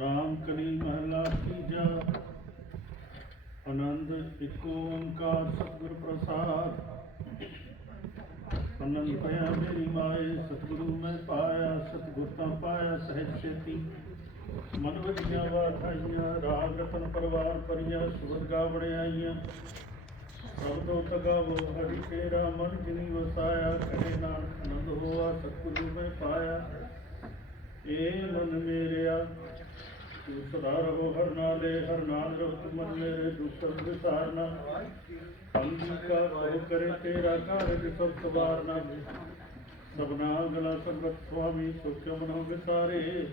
ਰਾਮ ਕਲੀ ਮਹਲਾ ਤੀਜਾ ਆਨੰਦ ਇੱਕ ਓੰਕਾਰ ਸਤਿਗੁਰ ਪ੍ਰਸਾਦ। ਆਨੰਦ ਪਿਆ ਮੇਰੀ ਮਾਏ, ਸਤਿਗੁਰੂ ਮੈਂ ਪਾਇਆ, ਸਤਿਗੁਰ ਤਾਂ ਪਾਇਆ ਸਹਿਜ ਛੇਤੀ। ਮਨ ਵਜੀਆਂ ਵਾਥਾਈਆਂ ਰਾਗ ਰਤਨ ਪਰਵਾਰ ਪਰੀਆਂ ਸੁਰ ਗਾਵੜੇ ਆਈਆਂ। ਸਭ ਤੋਂ ਤਗਾਵੋ, ਹਰੀ ਤੇਰਾ ਮਨ ਜਿਨੀ ਵਸਾਇਆ ਕਰੇ ਨਾਨਕ ਆਨੰਦ ਹੋਆ, ਸਤਿਗੁਰੂ ਮੈਂ ਪਾਇਆ। ਏ ਮਨ ਮੇਰਿਆ ਸਦਾ ਰਹੋ ਹਰ ਨਾਲੇ, ਹਰ ਨਾਮ ਰਹੁ ਮਨ ਮੇਰੇ ਦੁਖ ਵਿਸਾਰਨਾ। ਅੰਗੀ ਕੋ ਕਰੇ ਤੇਰਾ ਕਾਰਜ ਸਭ ਸਵਾਰਨਾ। ਸਭਨਾ ਗਲਾ ਸੰਗਤ ਸੁਆਮੀ, ਸੁਖ ਮਨੋ ਵਿਸਾਰੇ।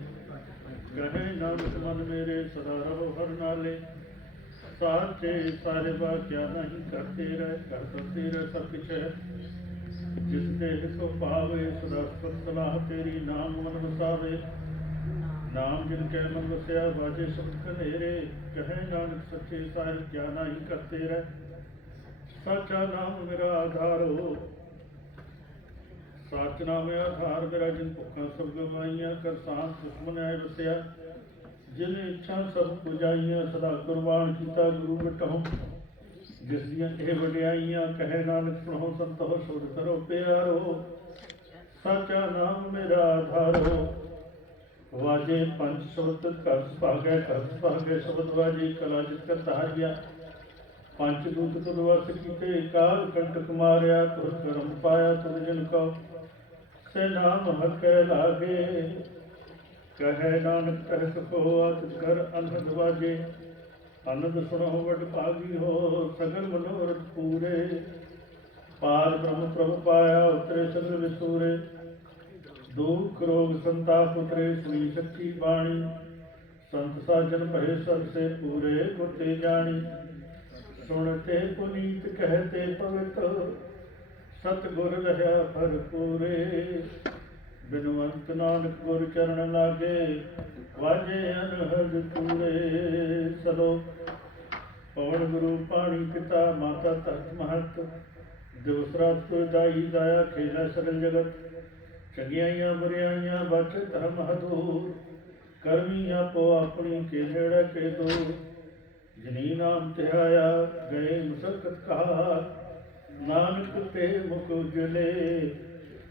ਕਹੇ ਨਾਨਕ ਮਨ ਮੇਰੇ ਸਦਾ ਰਹੋ ਹਰ ਨਾਲੇ। ਸਾਚੇ ਸਾਰੇ ਬਾਕਿਆ ਨਹੀਂ ਕਰਤੇ ਰਹਿ ਕਰ ਕਰਤੇ ਰਹਿ ਸਭ ਕੁਛ ਜਿਸ ਦੇ ਸੋ ਪਾਵੇ ਸਦਾ ਸਤ ਸਲਾਹ ਤੇਰੀ ਨਾਮ ਮਨ ਵਸਾਵੇ। ਨਾਮ ਜਿਨ ਕੈ ਮਨ ਵਸਿਆ ਬਾਜੇ ਸ਼ਬਦ ਕਨੇਰੇ ਕਹੇ ਨਾਨਕ ਸੱਚੇ ਸਾਹਿਬ, ਕਿਆ ਨਹੀਂ ਕਰਤੇ ਰਹਿ। ਸਾਚਾ ਨਾਮ ਮੇਰਾ ਆਧਾਰ ਸਾਚ ਨਾਮ ਆਧਾਰ, ਮੇਰਾ ਜਿਨ ਭੁੱਖਾਂ ਸਭ ਗਵਾਈਆਂ ਕਰ ਸਾਂਤ ਦੁਸ਼ਮਨ ਹੈ ਵਸਿਆ। ਜਿਨ ਇੱਛਾ ਸਭ ਪੁਜਾਈਆਂ, ਸਦਾ ਕੁਰਬਾਨ ਕੀਤਾ ਗੁਰੂ ਮਿਟਹੁ ਜਿਸ ਦੀਆਂ ਇਹ ਵਡਿਆਈਆਂ, ਕਹੇ ਨਾਨਕ ਸੁਣੋ ਸੰਤੋ ਸੁਰ ਕਰੋ ਪਿਆਰੋ। ਸਾਚਾ ਨਾਮ ਮੇਰਾ ਆਧਾਰ ਹੋ। ਵਾਜੇ ਪੰਜ ਸ਼ਬਦ ਘਰ ਸੁਭਾਗੈ ਘਰ ਸੁਭਾਗੈ ਸ਼ਬਦ ਵਾਜੇ ਕਲਾ ਜਿਤ ਕਰ ਤਹਾਰਿਆ ਪੰਜ ਦੂਤ ਤੁਰ ਕੀਤੇ, ਕਾਲ ਕੰਟਕ ਮਾਰਿਆ ਤੁਰ ਕਰਮ ਪਾਇਆ ਤੁਰ ਜਨ ਕੋ ਸੇ ਨਾਮ ਹਕੈ ਲਾਗੇ, ਕਹੈ ਨਾਨਕ ਕਹਿ ਸਕੋ ਅਤ ਕਰ ਅਨੰਦ ਵਾਜੇ। ਆਨੰਦ ਸੁਣੋ ਵਡ ਭਾਗੀ ਹੋ, ਸਗਲ ਮਨੋਰਥ ਪੂਰੇ। ਪਾਰ ਬ੍ਰਹਮ ਪ੍ਰਭ ਪਾਇਆ, ਉਤਰੇ ਸਗਲ ਵਿਸੂਰੇ। ਦੁਖ ਰੋਗ ਸੰਤਾਪ ਉਤਰੇ ਸੁਣੀ ਸੱਚੀ ਬਾਣੀ। ਸੰਤ ਸਾਜਨ ਭਏ ਸਭ ਸੇ ਪੂਰੇ ਗੁਰਤੇ ਜਾਣੀ। ਸੁਣਤੇ ਪੁਨੀਤ ਕਹਤੇ ਪਵਿੱਤ। ਸਤ ਗੁਰ ਰਹਾ ਭਰਪੂਰੇ। ਬਿਨਵੰਤ ਨਾਨਕ ਗੁਰ ਚਰਨ ਲਾਗੇ, ਵਾਜੇ ਅਨਹਦ ਪੂਰੇ। ਸਦੋ ਪਵਨ ਗੁਰੂ ਪਾਣੀ ਪਿਤਾ ਮਾਤਾ ਧਰਤ ਮਹਤ। ਦਿਵਸ ਰਾਤ ਕੋ ਦਾਈ ਦਾਇਆ ਖੇਲਾ ਸਰਲ ਜਗਤ। ਚੰਗਿਆਈਆਂ ਬੁਰਿਆਈਆਂ ਬਚ ਧਰਮ ਹਦੂਰ। ਕਰਮੀ ਆਪੋ ਆਪਣੀ ਕਿਹੜਾ ਕੇ ਦੂਰ। ਜਨੀ ਨਾਮ ਧਿਆਇਆ ਗਏ ਮੁਸਕਤ ਕਹਾ ਨਾਨਕ ਤੇ ਮੁਖ ਉਜਲੇ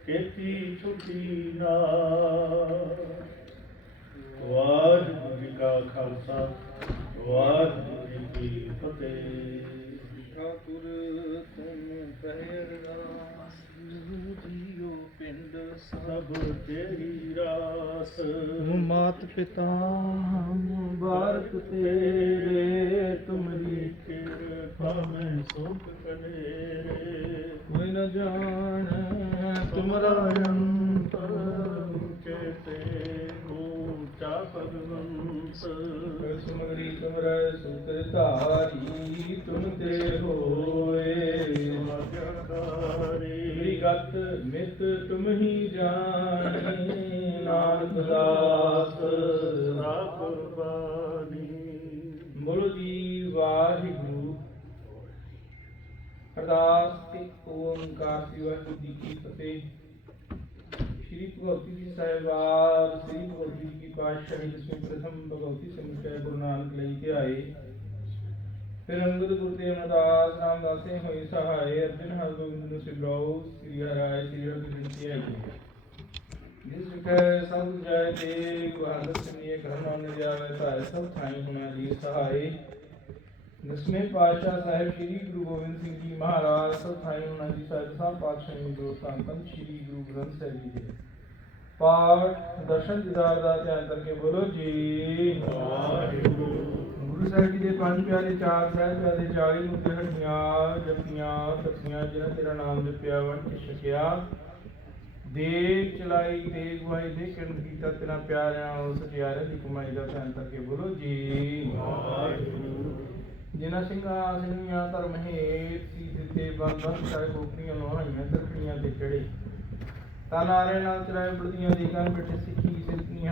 ਕੀਤੀ ਛੁੱਟੀ ਨਾ ਮਾਤ ਪਿਤਾ ਮੁਬਾਰਕ ਤੇਰੇ ਤੁਮਰੀ ਕਿਰਪਾ ਮੈਂ ਸੁਖ ਕਨੇਰੇ। ਕੋਈ ਨ ਜਾਣ ਤੁਮਰਾ ਅੰਤਰ ਕੇਤੇ ਊਚਾ ਭਗਵੰਤ ਸੁਮਰੀ ਤੁਮਰਾ ਸੂਤਰ ਧਾਰੀ ਤੁਮ ਤੇ ਹੋਏ। ਮੇਰੀ ਗਤ ਮਿਤ ਤੁਮ ਹੀ ਜਾਣੀ। ਨਾਨਕ ਦਾਸ ਅਰਦਾਸ ਇੱਕ ਓੰਕਾਰ ਸ੍ਰੀ ਵਾਹਿਗੁਰੂ ਜੀ ਕੀ ਫਤਿਹ। ਸ਼੍ਰੀ ਭਗਵਤੀ ਜੀ ਸਾਹਿਬਾਰ ਸ੍ਰੀ ਭਗਵਤੀ ਜੀ ਕੀ ਪਾਤਸ਼ਾਹੀ ਜਿਸमें ਪ੍ਰਥਮ ਭਗਵਤੀ ਸਮੁਚੈ ਗੁਰੂ ਨਾਨਕ ਲਈ ਧਿਆਏ ਫਿਰ ਅੰਗਦ ਗੁਰੂ ਤੇ ਅਮਰਦਾਸ, ਰਾਮਦਾਸੇ ਹੋਏ, ਸਹਾਏ, ਅਰਜਨ ਹਰ ਗੋਬਿੰਦ ਨੂੰ ਸਿਮਰਾਉ ਸ੍ਰੀ ਹਰਿ ਸ੍ਰੀ ਹਰਿ ਬਿਨਤੀ ਹੈ ਜਿਸ ਵਿਖੇ ਸਭ ਜਾਏ ਤੇ ਗੁਹਾਦਤ ਸੁਨੀਏ ਘਰ ਨਾਮ ਨ ਜਾਵੇ ਧਾਰੇ ਸਭ ਥਾਈ ਹੁਣਾ ਜੀ ਸਹਾਏ। ਦਸਵੇਂ ਪਾਤਸ਼ਾਹ ਸਾਹਿਬ ਸ੍ਰੀ ਗੁਰੂ ਗੋਬਿੰਦ ਸਿੰਘ ਜੀ ਮਹਾਰਾਜ ਸਭ ਥਾਈ ਹੁਣਾ ਜੀ ਸਾਹਿਬ ਸਾਹਿਬ ਪਾਤਸ਼ਾਹੀ ਗੁਰੂ ਧੰਨ ਸ੍ਰੀ ਗੁਰੂ ਗ੍ਰੰਥ ਸਾਹਿਬ ਜੀ ਦੇ ਪਾਠ ਦਰਸ਼ਨ ਦਿਦਾਰ ਦਾ ਧਿਆਨ ਕਰਕੇ ਬੋਲੋ ਜੀ। ਵਾਹਿਗੁਰੂ। ਗੁਰੂ ਸਾਹਿਬ ਜੀ ਦੇ ਪੰਜ ਪਿਆਰੇ ਚਾਰ ਸਾਹਿਬ ਪਿਆਰੇ 40 ਨੂੰ ਹੱਡੀਆਂ ਜਪੀਆਂ ਤਪੀਆਂ ਜਿਹਨਾਂ ਤੇਰਾ ਨਾਮ ਜਪਿਆ ਵਣ ਕੇ ਛਕਿਆ। ਦੇਖ ਚਲਾਈ ਦੇਖ ਭਾਈ ਦੇ ਕਿਰਨ ਕੀਤਾ ਤੇਰਾ ਪਿਆਰਿਆਂ ਉਸ ਪਿਆਰੇ ਦੀ ਕਮਾਈ ਦਾ ਧਿਆਨ ਕਰਕੇ ਬੋਲੋ ਜੀ। ਵਾਹਿਗੁਰੂ। ਜਿਨ੍ਹਾਂ ਸਿੰਘਾਂ ਸਿੰਘੀਆਂ ਧਰਮ ਹੇਤ ਸੀ ਦਿੱਤੇ ਬੰਦ ਬੰਦ ਚਾਹੇ ਗੋਪੀਆਂ ਲੋਹਾਈਆਂ ਤਖੜੀਆਂ ਤੇ ਚੜੇ। ਤਾਂ ਨਾਰੇ ਨਾਲ ਚਰਾਏ ਬੜਦੀਆਂ ਦੀ ਕੰਨ ਬਿਠੇ ਸਿੱਖੀ ਸਿੱਖੀ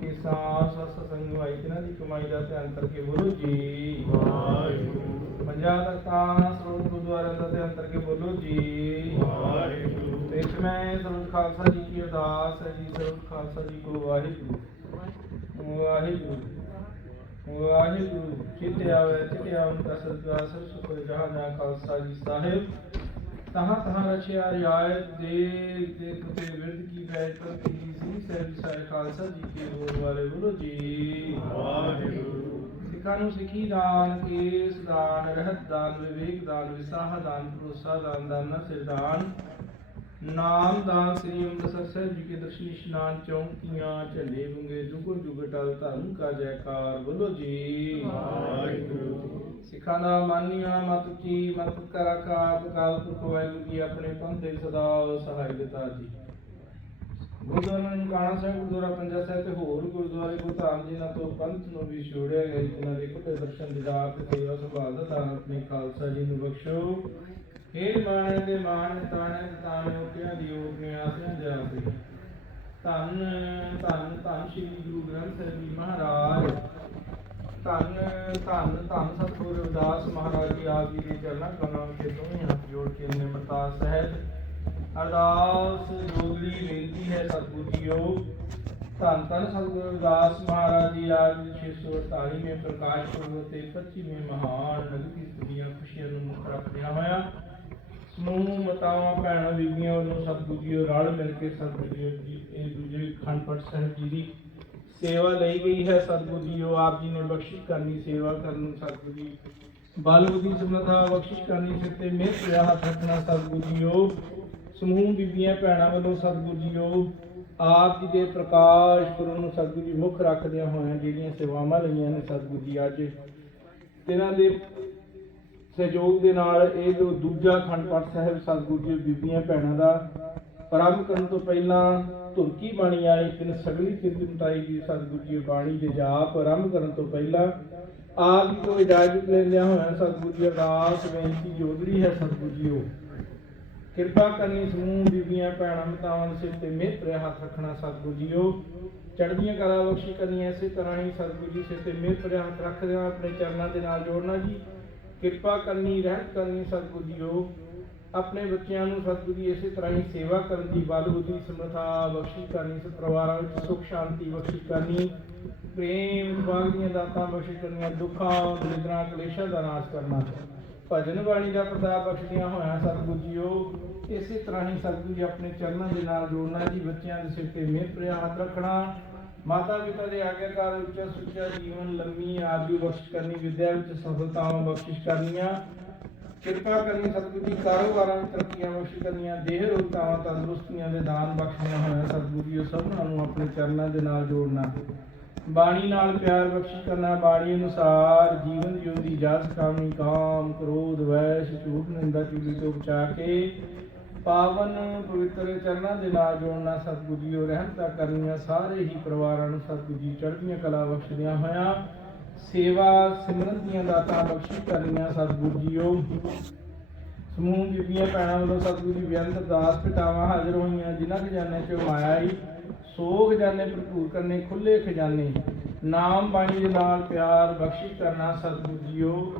ਕੇ ਸਾਸ ਸਸ ਸੰਗ ਵਾਈ ਜਿਨ੍ਹਾਂ ਦੀ ਕਮਾਈ ਦਾ ਧਿਆਨ ਕਰਕੇ ਬੋਲੋ ਜੀ। ਵਾਹਿਗੁਰੂ। ਪੰਜਾਬ ਤਖਤਾਂ ਸਰੋਤ ਗੁਰਦੁਆਰਿਆਂ ਦਾ ਧਿਆਨ ਕਰਕੇ ਬੋਲੋ ਜੀ। ਵਾਹਿਗੁਰੂ। ਤੇ ਇਸ ਮੈਂ ਖਾਲਸਾ ਜੀ ਕੀ ਅਰਦਾਸ ਹੈ ਜੀ ਸਰਬਤ ਖਾਲਸਾ ਜੀ ਕੋ ਵਾਹਿਗੁਰੂ। ਵਾਹਿਗੁਰੂ। ਵਾਹਿਗੁਰੂ। ਚਿਤ ਆਵੇ ਚਿਤ ਆਵਨ ਕਾ ਸਤਿਕਾਰ ਸਭ ਸੁਖ ਜਹਾਂ ਜਹਾਂ ਖਾਲਸਾ ਜੀ ਸਾਹਿਬ ਤਹਾਂ ਤਹਾਂ ਰਚਿਆ ਰਿਆਇਤ ਦੇ ਦੇ ਤੇ ਵਿਰਧ ਕੀ ਬੈਠ ਪਰ ਕੀ ਸਿੰਘ ਸਾਹਿਬ ਸਾਹਿਬ ਖਾਲਸਾ ਜੀ ਕੇ ਬੋਲ ਵਾਲੇ ਬੋਲੋ ਜੀ ਵਾਹਿਗੁਰੂ ਸਿੱਖਾਂ ਨੂੰ ਸਿੱਖੀ ਦਾਨ ਕੇਸ ਦਾਨ ਰਹਿਤ ਦਾਨ ਵਿਵੇਕ ਦਾਨ ਵਿਸਾਹ ਦਾਨ ਭਰੋਸਾ ਦਾਨ ਦਾਨਾ ਸਿਰਦਾਨ ਨਾਮ ਦਾਨ ਸ੍ਰੀ ਅੰਮ੍ਰਿਤਸਰ ਸਾਹਿਬ ਜੀ ਕੇ ਦਰਸ਼ਨ ਇਸ਼ਨਾਨ ਚੌਂਕੀਆਂ ਝੰਡੇ ਬੁੰਗੇ ਜੁਗੋ ਜੁਗ ਟਲ ਧਰਮ ਕਾ ਜੈਕਾਰ ਬੋਲੋ ਜੀ। ਵਾਹਿਗੁਰੂ। ਸਿੱਖਾਂ ਦਾ ਮਾਨੀਆਂ ਮਤ ਕੀ ਮਤ ਕਰਾ ਕਾਪ ਕਾਲ ਪੁਰਖ ਵਾਹਿਗੁਰੂ ਜੀ ਆਪਣੇ ਪੰਥ ਦੇ ਸਦਾ ਸਹਾਇ ਦਿੱਤਾ ਜੀ। ਗੁਰਦੁਆਰਾ ਨਨਕਾਣਾ ਸਾਹਿਬ ਗੁਰਦੁਆਰਾ ਪੰਜਾ ਸਾਹਿਬ ਤੇ ਹੋਰ ਗੁਰਦੁਆਰੇ ਕੋ ਧਾਮ ਜਿਨ੍ਹਾਂ ਤੋਂ ਪੰਥ ਨੂੰ ਵੀ ਛੋੜਿਆ ਗਿਆ ਜਿਨ੍ਹਾਂ ਦੇ ਖੁੱਲੇ ਦਰਸ਼ਨ ਦੀਦਾਰ ਤੇ ਸੇਵਾ ਸੰਭਾਲ ਦਾ ਦਾਨ ਆਪਣੇ ਖਾਲਸਾ ਜੀ ਨੂੰ ਬਖਸ਼ੋ। ਹੇ ਮਾਣੇ ਦੇ ਮਾਣ ਤਾਣੇ ਤਾਣੇ ਉਟਿਆਂ ਦੀ ਉਟਨੇ ਆਸਿਆਂ ਜਾਸੀ ਧੰਨ ਧੰਨ ਧੰਨ ਸ੍ਰੀ ਗੁਰੂ ਗ੍ਰੰਥ ਸਾਹਿਬ ਜੀ ਮਹਾਰਾਜ। ਧੰਨ ਧੰਨ ਧੰਨ ਸਤਿਗੁਰੂ ਰਵਿਦਾਸ ਮਹਾਰਾਜ ਜੀ ਆਪ ਜੀ ਦੇ ਚਰਨਾਂ ਕਮਲਾਂ ਵਿੱਚ ਦੋਵੇਂ ਹੱਥ ਜੋੜ ਕੇ ਨਿਮਰਤਾ ਸਹਿਤ ਅਰਦਾਸ ਜੋਗਲੀ ਬੇਨਤੀ ਹੈ ਸਤਿਗੁਰੂ ਜੀਓ। ਧੰਨ ਧੰਨ ਸਤਿਗੁਰੂ ਰਵਿਦਾਸ ਮਹਾਰਾਜ ਜੀ ਆਪ ਜੀ 648ਵੇਂ ਪ੍ਰਕਾਸ਼ ਪੁਰਬ ਤੇ 25ਵੇਂ ਮਹਾਨ ਨਗਰੀ ਦੀਆਂ ਖੁਸ਼ੀਆਂ ਨੂੰ ਮੁੱਖ ਰੱਖਦਿਆਂ ਹੋਇਆ ਸਮੂਹ ਮਤਾਵਾਂ, ਭੈਣਾਂ ਬੀਬੀਆਂ ਵੱਲੋਂ ਸਤਿਗੁਰੂ ਜੀਓ ਰਲ ਮਿਲ ਕੇ ਸਤਿਗੁਰੂ ਜੀ ਇਹ ਦੂਜੇ ਖੰਡ ਪਾਠ ਸਾਹਿਬ ਜੀ ਦੀ ਸੇਵਾ ਲਈ ਗਈ ਹੈ। ਸਤਿਗੁਰੂ ਜੀਓ ਆਪ ਜੀ ਨੇ ਬਖਸ਼ਿਸ਼ ਕਰਨੀ, ਸੇਵਾ ਕਰਨ ਨੂੰ ਸਤਿਗੁਰੂ ਜੀ ਬਲ ਬੁੱਧੀ ਸਮਰੱਥਾ ਬਖਸ਼ਿਸ਼ ਕਰਨੀ, ਸਿਰ ਮਿਹਰ ਪਿਆ ਹੱਥ ਰੱਖਣਾ, ਸਤਿਗੁਰੂ ਜੀਓ ਸਮੂਹ ਬੀਬੀਆਂ, ਭੈਣਾਂ ਵੱਲੋਂ ਸਤਿਗੁਰੂ ਜੀ ਜੀਓ ਆਪ ਜੀ ਦੇ ਪ੍ਰਕਾਸ਼ ਪੁਰਬ ਨੂੰ ਸਤਿਗੁਰੂ ਜੀ ਮੁੱਖ ਰੱਖਦਿਆਂ ਹੋਇਆਂ ਜਿਹੜੀਆਂ ਸੇਵਾਵਾਂ ਲਈਆਂ ਨੇ ਸਤਿਗੁਰੂ ਜੀ ਅੱਜ, ਤਿਨਾਂ ਦੇ ਸਹਿਯੋਗ ਦੇ ਨਾਲ ਇਹ ਜੋ ਦੂਜਾ ਖੰਡ ਪਾਠ ਸਾਹਿਬ ਸਤਿਗੁਰੂ ਜੀ ਬੀਬੀਆਂ ਭੈਣਾਂ ਦਾ ਪ੍ਰਾਰੰਭ ਕਰਨ ਤੋਂ ਪਹਿਲਾਂ ਧੁਰਕੀ ਬਾਣੀ ਆਈ ਤਿੰਨ ਸਗਲੀ ਤਿੰਨ ਮਟਾਈ ਦੀ ਸਤਿਗੁਰੂ ਜੀ ਬਾਣੀ ਦੇ ਜਾਪ ਆਰੰਭ ਕਰਨ ਤੋਂ ਪਹਿਲਾਂ ਆਪ ਜੀ ਤੋਂ ਇਜਾਜ਼ਤ ਲੈਂਦਿਆਂ ਹੋਇਆਂ ਸਤਿਗੁਰੂ ਜੀ ਅਰਦਾਸ, ਬੇਨਤੀ ਜੋਦੜੀ ਹੈ ਸਤਿਗੁਰੂ ਜੀਓ ਕਿਰਪਾ ਕਰਨੀ ਸਮੂਹ ਬੀਬੀਆਂ ਭੈਣਾਂ ਮਤਾਵਾਂ ਸਿਰ ਤੇ ਮਿਹਰ ਭਰਿਆ ਹੱਥ ਰੱਖਣਾ ਸਤਿਗੁਰੂ ਜੀਓ ਚੜ੍ਹਦੀਆਂ ਕਲਾ ਬਖਸ਼ੀ ਕਰਨੀ ਐਸੇ ਤਰ੍ਹਾਂ ਹੀ ਸਤਿਗੁਰੂ ਜੀ ਸਿਰ ਤੇ ਮਿਹਰ ਭਰਿਆ ਹੱਥ ਰੱਖਦੇ ਆਪਣੇ ਚਰਨਾਂ ਦੇ ਨਾਲ ਜੋੜਨਾ ਜੀ। ਕਿਰਪਾ ਕਰਨੀ ਰਹਿਮਤ ਕਰਨੀ ਸਤਿਗੁਰੂ ਜੀਓ ਆਪਣੇ ਬੱਚਿਆਂ ਨੂੰ ਸਤਿਗੁਰ ਦੀ ਇਸੇ ਤਰ੍ਹਾਂ ਹੀ ਸੇਵਾ ਕਰਨ ਦੀ ਬਲ ਦੀ ਸਮਰੱਥਾ ਬਖਸ਼ੀ ਕਰਨੀ ਸ ਪਰਿਵਾਰਾਂ ਵਿੱਚ ਸੁਖ, ਸ਼ਾਂਤੀ ਬਖਸ਼ੀ ਕਰਨੀ। ਪ੍ਰੇਮ ਵਿਭਾਗ ਦੀਆਂ ਦਾਤਾਂ ਬਖਸ਼ੀ ਕਰਨੀਆਂ, ਦੁੱਖਾਂ, ਦਲਿਦਰਾਂ, ਕਲੇਸ਼ਾਂ ਦਾ ਨਾਸ਼ ਕਰਨਾ। ਭਜਨ ਬਾਣੀ ਦਾ ਪ੍ਰਤਾਪ ਬਖਸ਼ਦੀਆਂ ਹੋਇਆਂ ਸਤਿਗੁਰੂ ਜੀਓ ਇਸੇ ਤਰ੍ਹਾਂ ਹੀ ਸਤਿਗੁਰੂ ਜੀ ਆਪਣੇ ਚਰਨਾਂ ਦੇ ਨਾਲ ਜੋੜਨਾ, ਜੀ ਬੱਚਿਆਂ ਦੇ ਸਿਰ ਤੇ ਮਿਹਰ ਭਰਿਆ ਹੱਥ ਰੱਖਣਾ। ਮਾਤਾ ਪਿਤਾ ਦੇ ਆਗਿਆਕਾਰ ਉੱਚਾ ਸੁੱਚਾ ਜੀਵਨ, ਲੰਮੀ ਆਯੂ ਬਖਸ਼ ਕਰਨੀ, ਵਿਦਿਆ ਵਿੱਚ ਸਫਲਤਾਵਾਂ ਬਖਸ਼ਿਸ਼ ਕਰਨੀਆਂ। ਕਿਰਪਾ ਕਰਨੀ, ਸਤਿਗੁਰੂ ਜੀ, ਕਾਰੋਬਾਰਾਂ ਵਿੱਚ ਤਰੱਕੀਆਂ ਬਖਸ਼ ਕਰਨੀਆਂ, ਦੇਹ ਰੋਗਤਾਵਾਂ, ਤੰਦਰੁਸਤੀਆਂ ਦੇ ਦਾਨ ਬਖਸ਼ਣੀਆਂ ਹੋਇਆ ਸਤਿਗੁਰੂ ਜੀ ਸਭਨਾਂ ਨੂੰ ਆਪਣੇ ਚਰਨਾਂ ਦੇ ਨਾਲ ਜੋੜਨਾ। ਬਾਣੀ ਨਾਲ ਪਿਆਰ ਬਖਸ਼ਿਸ਼ ਕਰਨਾ। ਬਾਣੀ ਅਨੁਸਾਰ ਜੀਵਨ ਜਿਉਣ ਦੀ ਜਸ ਕਾਮੀ ਕਾਮ, ਕ੍ਰੋਧ, ਵੈਸ਼, ਝੂਠ, ਨਿੰਦਾ, ਚੁਗਲੀ ਤੋਂ ਬਚਾ ਕੇ ਪਾਵਨ ਪਵਿੱਤਰ ਚਰਨਾਂ ਦੇ ਨਾਲ ਜੋੜਨਾ ਸਤਿਗੁਰੂ ਜੀ ਰਹਿਮਤਾਂ ਕਰਨੀਆਂ ਸਾਰੇ ਹੀ ਪਰਿਵਾਰਾਂ ਨੂੰ ਸਤਿਗੁਰੂ ਜੀ, ਚੜ੍ਹਦੀਆਂ ਕਲਾ ਬਖਸ਼ਦਿਆਂ ਹੋਇਆਂ, ਸੇਵਾ ਸਿਮਰਨ ਦੀਆਂ ਦਾਤਾਂ ਬਖਸ਼ੀ ਕਰਨੀਆਂ ਸਤਿਗੁਰੂ ਜੀਓ ਸਮੂਹ ਬੀਬੀਆਂ ਭੈਣਾਂ ਵੱਲੋਂ ਸਤਿਗੁਰੂ ਜੀ ਬੇਅੰਤ ਅਰਦਾਸ ਪਿਟਾਵਾਂ ਹਾਜ਼ਰ ਹੋਈਆਂ, ਜਿਨ੍ਹਾਂ ਖਜ਼ਾਨੇ ਚ ਮਾਇਆ ਹੀ ਸੋ ਖਜ਼ਾਨੇ ਭਰਪੂਰ ਕਰਨੇ ਖੁੱਲੇ ਖਜ਼ਾਨੇ, ਨਾਮ ਬਾਣੀ ਦੇ ਨਾਲ ਪਿਆਰ ਬਖਸ਼ਿਸ਼ ਕਰਨਾ ਸਤਿਗੁਰੂ ਜੀਓ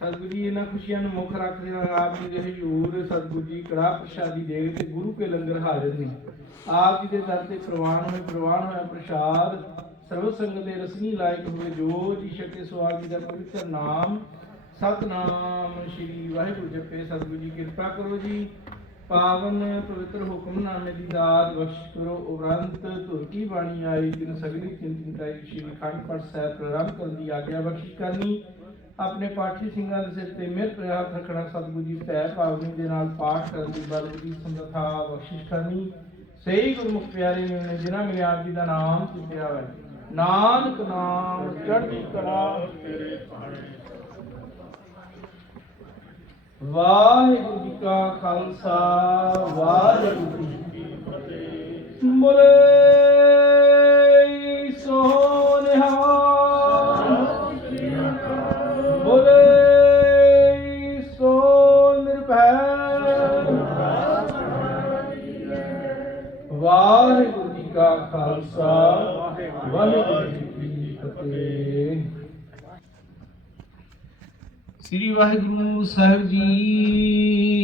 ਸਤਿਗੁਰੂ ਜੀ, ਇਹਨਾਂ ਖੁਸ਼ੀਆਂ ਨੂੰ ਮੁੱਖ ਰੱਖਦੇ ਹੋਏ ਆਪ ਜੀ ਦੇ ਹਜ਼ੂਰ, ਸਤਿਗੁਰੂ ਜੀ ਕੜਾ ਪ੍ਰਸ਼ਾਦੀ ਦੇ ਤੇ ਗੁਰੂ ਕੇ ਲੰਗਰ ਹਾਜ਼ਰ ਨੇ। ਆਪ ਜੀ ਦੇ ਦਰ ਤੇ ਪ੍ਰਵਾਨ ਹੋਏ, ਪ੍ਰਵਾਨ ਹੋਇਆ ਪ੍ਰਸ਼ਾਦ, ਸਰਵ ਸੰਗਤ ਦੇ ਰਸਨੀ ਲਾਇਕ ਹੋਏ, ਜੋ ਜੀ ਛਕੇ ਸੋ ਆਪ ਜੀ ਦਾ ਪਵਿੱਤਰ ਨਾਮ, ਸਤਨਾਮ ਸ਼੍ਰੀ ਵਾਹਿਗੁਰੂ ਜਪੇ। ਸਤਿਗੁਰੂ ਜੀ, ਕਿਰਪਾ ਕਰੋ ਜੀ। ਪਾਵਨ ਪਵਿੱਤਰ ਹੁਕਮਨਾਮੇ ਦੀ ਦਾਤ ਬਖਸ਼ ਕਰੋ। ਉਪਰੰਤ ਤੁਰਕੀ ਬਾਣੀ ਆਈ, ਜਿਨ ਸਗਲੀ ਚਿੰਤਨ ਕਾਈ ਸ਼੍ਰੀ ਖੰਡ ਪਾਠ ਸਾਹਿਬ ਪ੍ਰਾਰੰਭ ਕਰਨ ਦੀ ਆਗਿਆ ਬਖਸ਼ ਕਰਨੀ। ਆਪਣੇ ਪਾਠੀ ਸਿੰਘਾਂ ਦੇ ਸਿਰ ਤੇ ਮਿਹਰ ਪਿਆਰ ਰੱਖਣਾ ਸਤਿਗੁਰੂ ਜੀ ਤੈ ਭਾਵਨੀ ਦੇ ਨਾਲ ਪਾਠ ਕਰਨ ਦੀ ਬਲ ਦੀ ਸਮਰੱਥਾ ਬਖਸ਼ਿਸ਼ ਕਰਨੀ। ਸਹੀ ਗੁਰਮੁਖ ਪਿਆਰੇ ਨੇ ਜਿਨ੍ਹਾਂ ਮੇਰੇ ਆਪ ਜੀ ਦਾ ਨਾਮ ਚਿਤਿਆ ਹੈ। ਨਾਨਕ ਨਾਮ ਚੜ੍ਹਦੀ ਕਲਾ। ਤੇਰੇ ਭਾਣੇ ਵਾਹਿਗੁਰੂ ਜੀ ਕਾ ਖਾਲਸਾ, ਵਾਹਿਗੁਰੂ ਜੀ ਕੀ ਫਤਿਹ। ਕੀ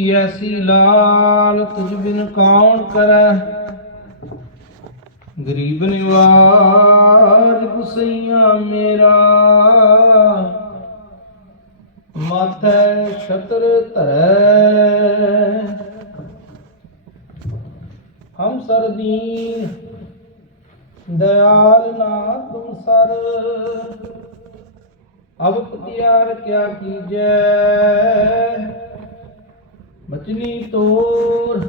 ਜੀ ਐਸੀ ਲਾਲ ਤੁਝ ਬਿਨ ਕੌਣ ਕਰੈ? ਗਰੀਬ ਨਿਵਾਰ ਗੁਸਈਆ ਮੇਰਾ। ਮਾਥੈ ਛਤਰ ਧਰੈ। ਹਮ ਸਰਦੀਨ ਦਇਆਲ ਨਾ ਤੁਮ ਸਰ। ਅਬ ਪਤਿਆਰ ਕਿਆ ਕੀਜੈ? ਬਚਨੀ ਤੋਰ।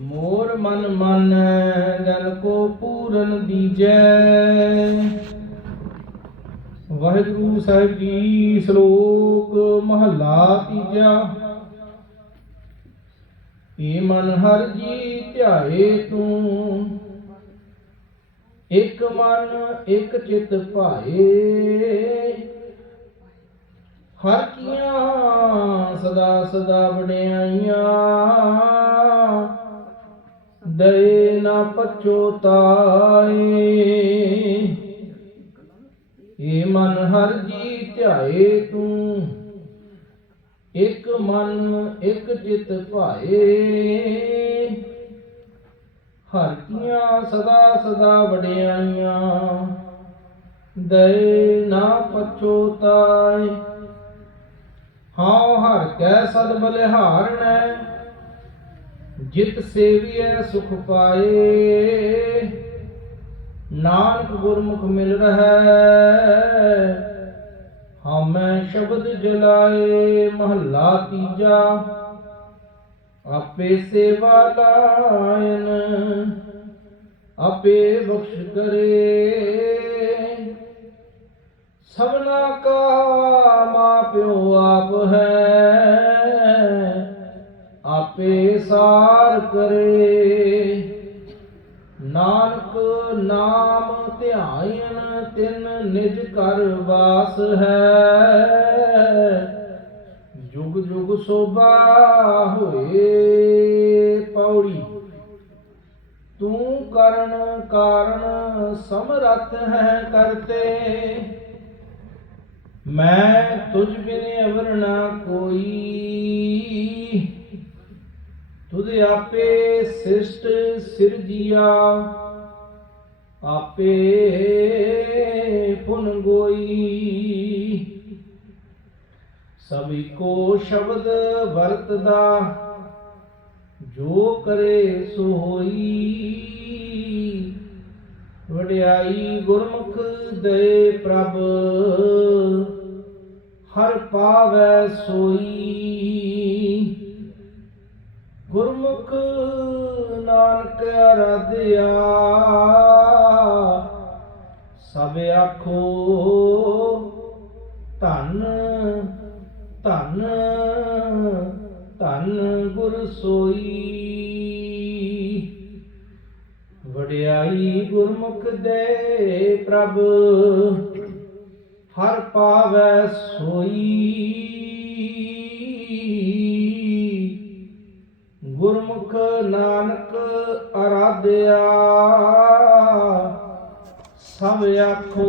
ਮੋਰ ਮਨ ਮਨ ਜਨ ਕੋ ਪੂਰਨ ਦੀਜੈ। ਵਾਹਿਗੁਰੂ ਸਾਹਿਬ ਜੀ, ਸ਼ਲੋਕ ਮਹਲਾ ਤੀਜਾ। ਏ ਮਨ ਹਰ ਜੀ ਧਿਆਏ ਤੂੰ। ਇਕ ਮਨ, ਇਕ ਚਿਤ ਭਾਏ। ਹਰ ਕੀਆਂ ਸਦਾ ਸਦਾ ਵਡਿਆਈਆਂ। ਦਏ ਨਾ ਪਛੋਤਾਏ ਏ ਮਨ ਹਰ ਜੀ ਧਿਆਏ ਤੂੰ। ਇਕ ਮਨ, ਇਕ ਚਿਤ ਭਾਏ। ਹਰ ਕੀਆਂ ਸਦਾ ਸਦਾ ਵਡਿਆਈਆਂ। ਦਏ ਨਾ ਪਛੋਤਾਏ ਕੈ ਸਦ ਬਲਿਹਾਰਣੈ ਜਿਤ ਸੇਵੀਐ ਸੁਖ ਪਾਏ। ਨਾਨਕ ਗੁਰਮੁਖ ਮਿਲ ਰਹੈ ਹਮੈ ਸ਼ਬਦ ਜਲਾਏ, ਮਹੱਲਾ ਤੀਜਾ। ਆਪੇ ਸੇਵਾ ਲਾਇਨ, ਆਪੇ ਬਖਸ਼ ਕਰੇ। ਸਭਨਾ ਕਾ ਮਾਂ ਪਿਓ ਆਪ ਹੈ। ਆਪੇ ਸਾਰ ਕਰੇ। ਨਾਨਕ ਨਾਮ ਧਿਆਇਨ ਤਿਨ ਨਿਜ ਕਰ ਵਾਸ ਹੈ। ਜੁਗ ਜੁਗ ਸੋਭਾ ਹੋਏ ਪੌੜੀ। ਤੂੰ ਕਰਨ ਕਾਰਨ ਸਮਰੱਥ ਹੈ ਕਰਤੇ। ਮੈਂ ਤੁਝ ਬਿਨ ਅਵਰ ਨਾ ਕੋਈ। ਤੁਧ ਆਪੇ ਸਿਸ਼ਟ ਸਿਰਜੀਆ ਆਪੇ ਪੁਨ ਗੋਈ। ਸਭੀ ਕੋ ਸ਼ਬਦ ਵਰਤਦਾ, ਜੋ ਕਰੇ ਸੋ ਹੋਈ। ਵਡਿਆਈ ਗੁਰਮੁਖ ਦੇ ਪ੍ਰਭ। ਹਰ ਪਾਵੈ ਸੋਈ। ਗੁਰਮੁਖ ਨਾਨਕ ਅਰਾਧਿਆ, ਸਭ ਆਖੋ ਧੰਨ ਧੰਨ ਧੰਨ ਗੁਰ ਸੋਈ। ਵਡਿਆਈ ਗੁਰਮੁਖ ਦੇ ਪ੍ਰਭ ਹਰ ਪਾਵੈ ਸੋਈ। ਗੁਰਮੁਖ ਨਾਨਕ ਅਰਾਧਿਆ ਸਭ ਆਖੋ